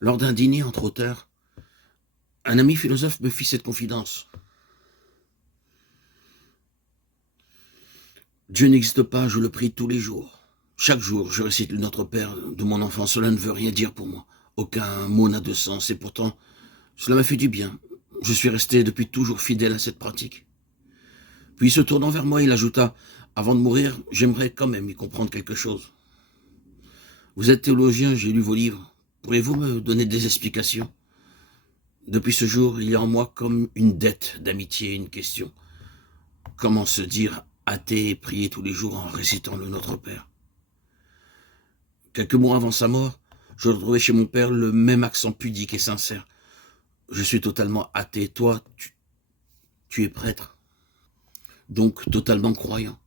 Lors d'un dîner entre auteurs, un ami philosophe me fit cette confidence. Dieu n'existe pas, je le prie tous les jours. Chaque jour, je récite le Notre Père de mon enfant. Cela ne veut rien dire pour moi. Aucun mot n'a de sens, et pourtant, cela m'a fait du bien. Je suis resté depuis toujours fidèle à cette pratique. Puis, se tournant vers moi, il ajouta, avant de mourir, j'aimerais quand même y comprendre quelque chose. Vous êtes théologien, j'ai lu vos livres. Pourriez-vous me donner des explications? Depuis ce jour, il y a en moi comme une dette d'amitié, une question. Comment se dire athée et prier tous les jours en récitant le Notre Père? Quelques mois avant sa mort, je retrouvais chez mon père le même accent pudique et sincère. Je suis totalement athée. Toi, tu es prêtre, donc totalement croyant.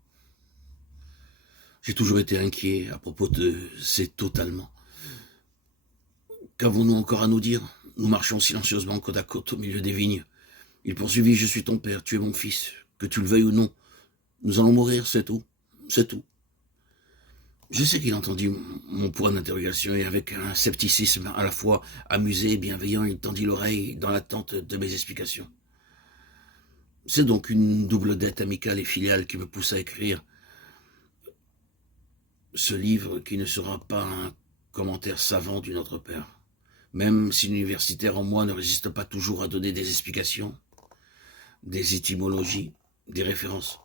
J'ai toujours été inquiet à propos de ces totalement. Qu'avons-nous encore à nous dire? Nous marchions silencieusement côte à côte au milieu des vignes. Il poursuivit, je suis ton père, tu es mon fils, que tu le veuilles ou non. Nous allons mourir, c'est tout. C'est tout. Je sais qu'il entendit mon point d'interrogation et avec un scepticisme à la fois amusé et bienveillant, il tendit l'oreille dans l'attente de mes explications. C'est donc une double dette amicale et filiale qui me pousse à écrire ce livre qui ne sera pas un commentaire savant du Notre Père. Même si l'universitaire en moi ne résiste pas toujours à donner des explications, des étymologies, des références.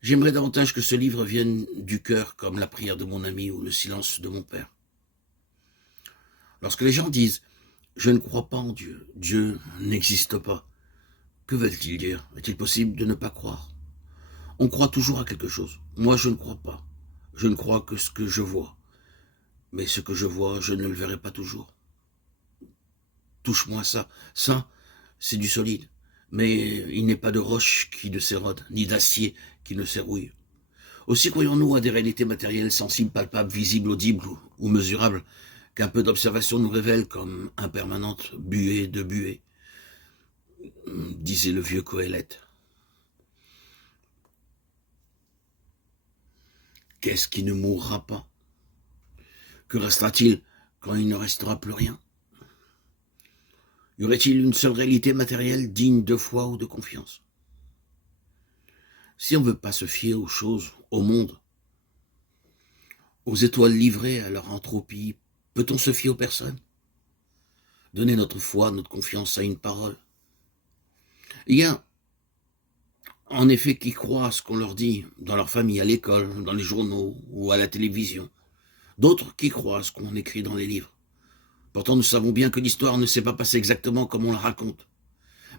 J'aimerais davantage que ce livre vienne du cœur comme la prière de mon ami ou le silence de mon père. Lorsque les gens disent « je ne crois pas en Dieu, Dieu n'existe pas », que veulent-ils dire? Est-il possible de ne pas croire? On croit toujours à quelque chose. Moi, je ne crois pas. Je ne crois que ce que je vois. Mais ce que je vois, je ne le verrai pas toujours. Touche-moi ça. Ça, c'est du solide. Mais il n'est pas de roche qui ne s'érode, ni d'acier qui ne s'érouille. Aussi croyons-nous à des réalités matérielles, sensibles, palpables, visibles, audibles ou mesurables, qu'un peu d'observation nous révèle comme impermanentes buées de buées, disait le vieux Coëlette. Qu'est-ce qui ne mourra pas? Que restera-t-il quand il ne restera plus rien? Y aurait-il une seule réalité matérielle digne de foi ou de confiance? Si on ne veut pas se fier aux choses, au monde, aux étoiles livrées à leur entropie, peut-on se fier aux personnes? Donner notre foi, notre confiance à une parole. Il y a en effet qui croient à ce qu'on leur dit dans leur famille, à l'école, dans les journaux ou à la télévision. D'autres qui croient à ce qu'on écrit dans les livres. Pourtant, nous savons bien que l'histoire ne s'est pas passée exactement comme on la raconte.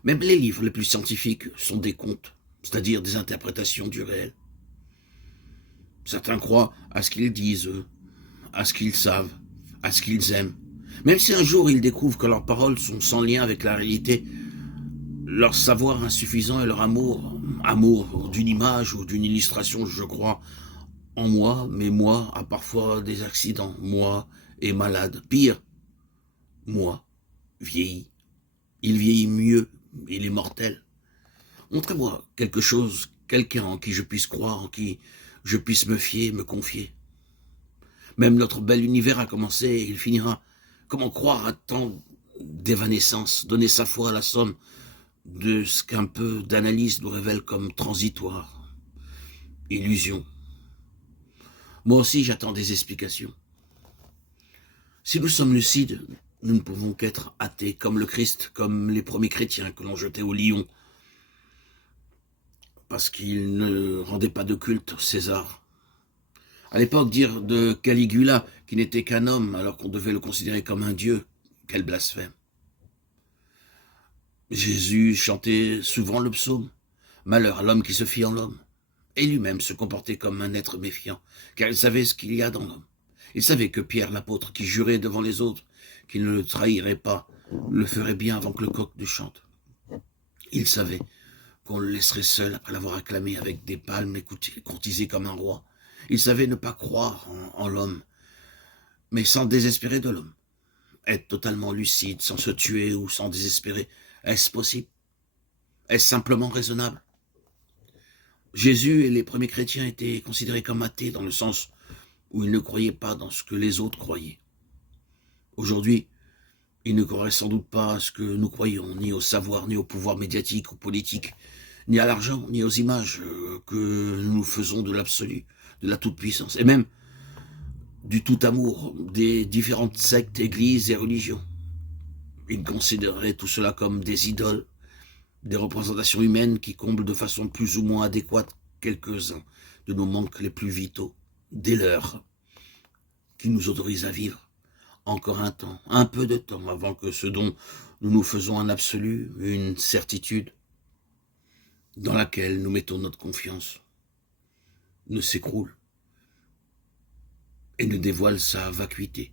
Même les livres les plus scientifiques sont des contes, c'est-à-dire des interprétations du réel. Certains croient à ce qu'ils disent, eux, à ce qu'ils savent, à ce qu'ils aiment. Même si un jour ils découvrent que leurs paroles sont sans lien avec la réalité, leur savoir insuffisant et leur amour d'une image ou d'une illustration, je crois, en moi, mais moi a parfois des accidents, moi est malade. Pire, moi vieillit. Il vieillit mieux, il est mortel. Montrez-moi quelque chose, quelqu'un en qui je puisse croire, en qui je puisse me fier, me confier. Même notre bel univers a commencé et il finira. Comment croire à tant d'évanescence, donner sa foi à la somme de ce qu'un peu d'analyse nous révèle comme transitoire, illusion. Moi aussi j'attends des explications. Si nous sommes lucides, nous ne pouvons qu'être athées, comme le Christ, comme les premiers chrétiens que l'on jetait au lion, parce qu'ils ne rendaient pas de culte au César. À l'époque, dire de Caligula qu'il n'était qu'un homme alors qu'on devait le considérer comme un dieu, quel blasphème. Jésus chantait souvent le psaume. Malheur à l'homme qui se fie en l'homme. Et lui-même se comportait comme un être méfiant, car il savait ce qu'il y a dans l'homme. Il savait que Pierre l'apôtre, qui jurait devant les autres qu'il ne le trahirait pas, le ferait bien avant que le coq ne chante. Il savait qu'on le laisserait seul après l'avoir acclamé avec des palmes et courtisé comme un roi. Il savait ne pas croire en l'homme, mais sans désespérer de l'homme. Être totalement lucide, sans se tuer ou sans désespérer, est-ce possible? Est-ce simplement raisonnable? Jésus et les premiers chrétiens étaient considérés comme athées dans le sens où ils ne croyaient pas dans ce que les autres croyaient. Aujourd'hui, ils ne croiraient sans doute pas à ce que nous croyons, ni au savoir, ni au pouvoir médiatique ou politique, ni à l'argent, ni aux images que nous faisons de l'absolu, de la toute-puissance, et même du tout amour des différentes sectes, églises et religions. Ils considéreraient tout cela comme des idoles, des représentations humaines qui comblent de façon plus ou moins adéquate quelques-uns de nos manques les plus vitaux, des leurs, qui nous autorisent à vivre encore un temps, un peu de temps, avant que ce dont nous nous faisons un absolu, une certitude, dans laquelle nous mettons notre confiance, ne s'écroule et ne dévoile sa vacuité.